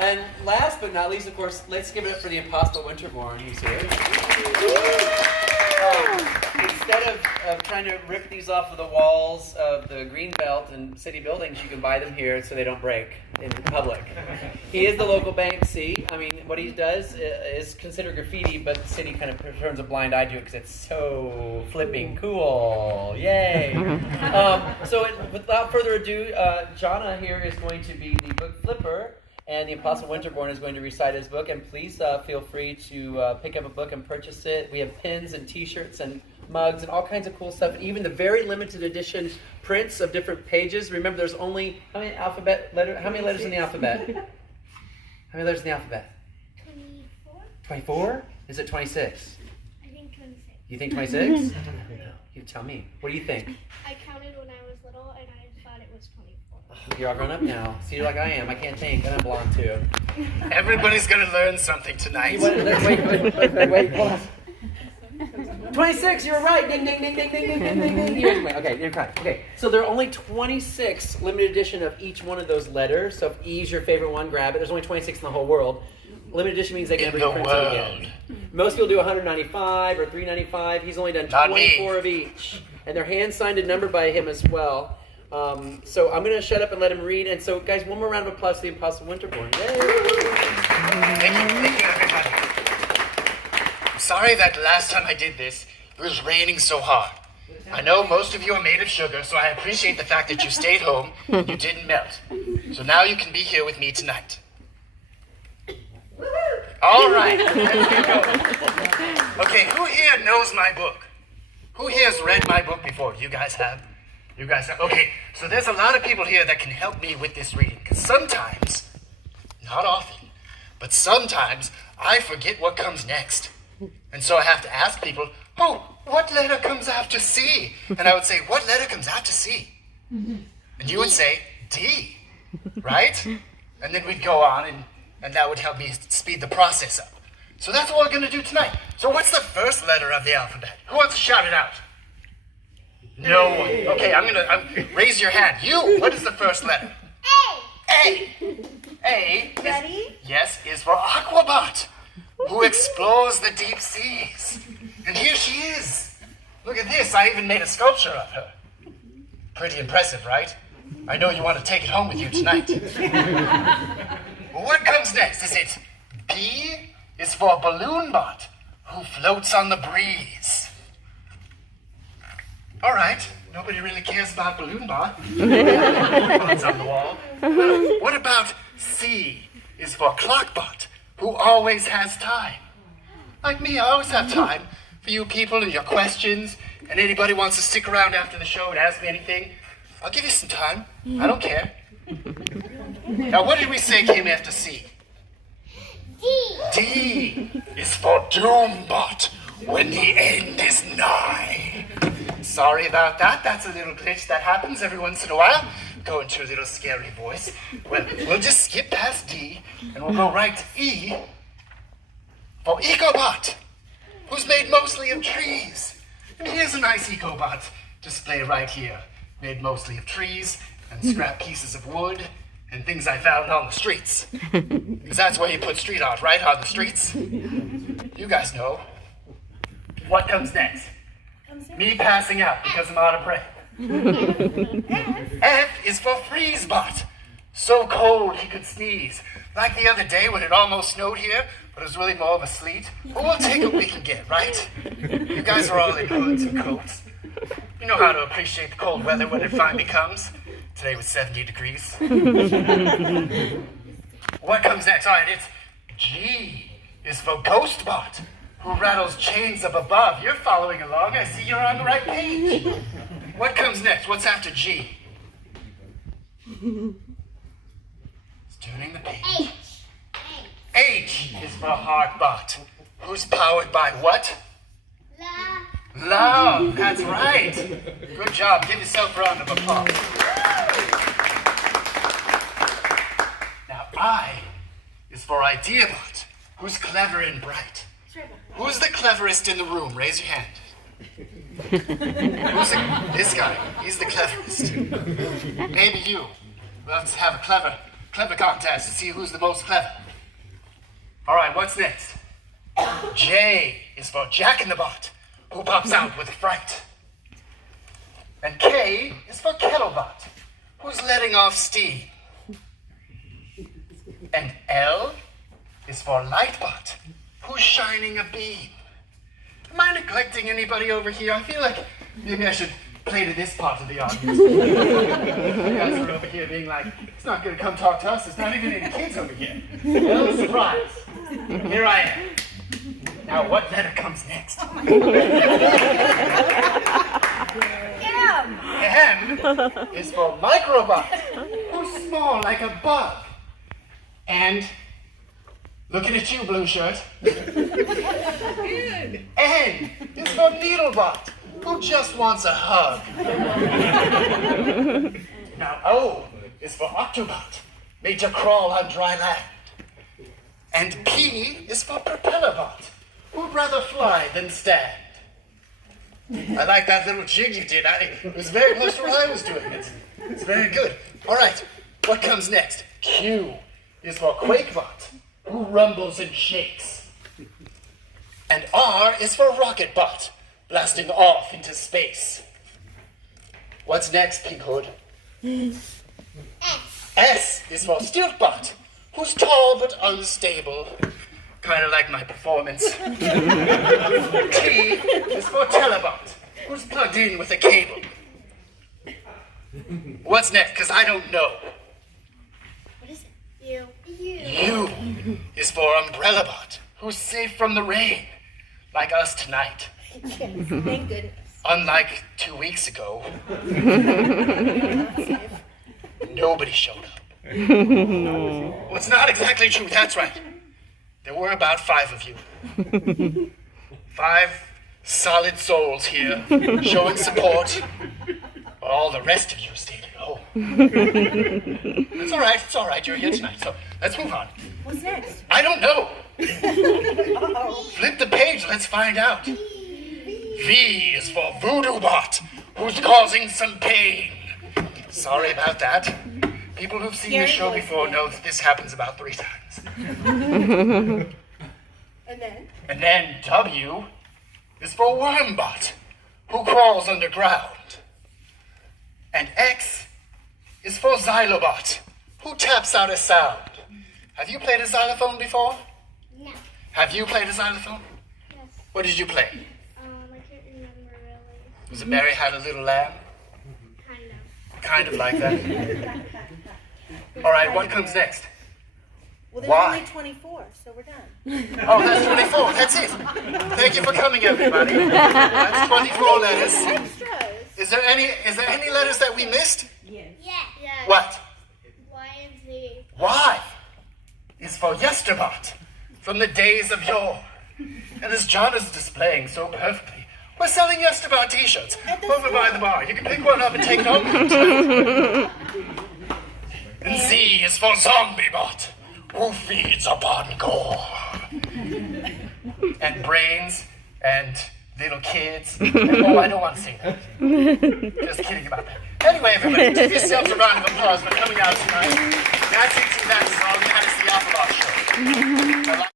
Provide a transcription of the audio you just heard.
And last but not least, of course, let's give it up for the Impossible Winterbourne, who's here. Instead of trying to rip these off of the walls of the Greenbelt and city buildings, you can buy them here so they don't break in public. He is the local Banksy. I mean, what he does is considered graffiti, but the city kind of turns a blind eye to it because it's so flipping cool. Yay! Without further ado, Jonna here is going to be the book flipper, and the Impossible Winterbourne is going to recite his book. And please feel free to pick up a book and purchase it. We have pins and T-shirts and mugs and all kinds of cool stuff, and even the very limited edition prints of different pages. Remember, there's only how many letters in the alphabet? How many letters in the alphabet? 24. 24? Is it 26? I think 26. You think 26? You tell me. What do you think? I counted when I was little, and I thought it was 24. You're all grown up now. See, you're like I am. I can't think, and I'm blonde too. Everybody's going to learn something tonight. Wait, hold on. 26, you're right. Ding, ding, ding, ding, ding, ding, ding, ding, ding. Okay, you're correct. Okay, so there are only 26 limited edition of each one of those letters. So if E is your favorite one, grab it. There's only 26 in the whole world. Limited edition means they can never be printed again. Most people do 195 or 395. He's only done 24 of each. And they're hand-signed and numbered by him as well. So I'm going to shut up and let him read. And so, guys, one more round of applause to the Impossible Winterbourne. Yay! Thank you, everybody. I'm sorry that last time I did this, it was raining so hard. I know most of you are made of sugar, so I appreciate the fact that you stayed home and you didn't melt. So now you can be here with me tonight. All right, let's get going. Okay, who here knows my book? Who here has read my book before? You guys have? You guys have? Okay, so there's a lot of people here that can help me with this reading, because sometimes, not often, but sometimes I forget what comes next. And so I have to ask people, oh, what letter comes after C? And I would say, what letter comes after C? And you would say, D, right? And then we'd go on, and that would help me speed the process up. So that's what we're going to do tonight. So what's the first letter of the alphabet? Who wants to shout it out? No one. Okay, raise your hand. You, what is the first letter? A. A. Ready? Yes, is for Aquabot, who explores the deep seas. And here she is. Look at this. I even made a sculpture of her. Pretty impressive, right? I know you want to take it home with you tonight. Well, what comes next? Is it B is for Balloonbot, who floats on the breeze. All right. Nobody really cares about Balloonbot. Balloonbot's on the wall. Well, what about C is for Clockbot, who always has time? Like me, I always have time for you people and your questions, and anybody wants to stick around after the show and ask me anything, I'll give you some time. I don't care. Now, what did we say came after C? D. D is for Doombot, when the end is nigh. Sorry about that. That's a little glitch that happens every once in a while. Go into a little scary voice. Well, we'll just skip past D, and we'll go right to E for Ecobot, who's made mostly of trees. And here's a nice Ecobot display right here, made mostly of trees and scrap pieces of wood and things I found on the streets. Because that's where you put street art, right? On the streets. You guys know. What comes next? Me passing out because I'm out of breath. F is for Freezebot. So cold he could sneeze. Like the other day when it almost snowed here, but it was really more of a sleet. But we'll take what we can get, right? You guys are all in hoods and coats. You know how to appreciate the cold weather when it finally comes. Today was 70 degrees. What comes next? All right, it's G is for Ghostbot, who rattles chains up above. You're following along. I see you're on the right page. What comes next? What's after G? It's turning the page. H is for Heartbot, who's powered by what? Love. That's right. Good job. Give yourself a round of applause. Now, I is for Ideabot, who's clever and bright. Who's the cleverest in the room? Raise your hand. This guy. He's the cleverest. Maybe you. Let's have a clever contest to see who's the most clever. All right, what's next? J is for Jack in the Bot, who pops out with fright. And K is for Kettlebot, who's letting off steam. And L is for Lightbot, who's shining a beam. Am I neglecting anybody over here? I feel like maybe I should play to this part of the audience. You guys are over here being like, it's not going to come talk to us. There's not even any kids over here. Well, surprise. Here I am. Now, what letter comes next? M is for Microbot, who's small like a bug. And looking at you, blue shirt. N is for Needlebot, who just wants a hug. Now O is for Octobot, made to crawl on dry land. And P is for Propellerbot, who'd rather fly than stand. I like that little jig you did. It was very close to what I was doing. It's very good. All right, what comes next? Q is for Quakebot, who rumbles and shakes. And R is for Rocketbot, blasting off into space. What's next, Pink Hood? S is for Stiltbot, who's tall but unstable. Kind of like my performance. T is for Telebot, who's plugged in with a cable. What's next? Because I don't know. What is it? U. U is for Umbrellabot, who's safe from the rain, like us tonight. Thank goodness. Unlike 2 weeks ago, nobody showed up. Well, it's not exactly true, that's right. There were about 5 of you. 5 solid souls here, showing support, but all the rest of you stayed at home. It's all right, you're here tonight, so let's move on. What's next? I don't know. Flip the page, let's find out. V is for Voodoo-Bot, who's causing some pain. Sorry about that. People who've seen this show before know that this happens about 3 times. And then W is for Wormbot, who crawls underground. And X is for Xylobot, who taps out a sound. Have you played a xylophone before? No. Have you played a xylophone? Yes. What did you play? I can't remember really. Was it Mary Had a Little Lamb? Kind of. Kind of like that. All right, what comes next? Well, there's Why? only 24, so we're done. Oh, that's 24. That's it. Thank you for coming, everybody. That's 24 letters. Extras. Is there any letters that we missed? Yeah. What? Y and Z. Y is for Yesterbot, from the days of yore. And as John is displaying so perfectly, we're selling Yesterbot t-shirts over by the bar. You can pick one up and take it home. And Z is for Zombiebot, who feeds upon gore. And brains and little kids. And, oh, I don't want to say that. Just kidding about that. Anyway, everybody, give yourselves a round of applause for coming out tonight. That's it. That's all. We had to see Alphabots show.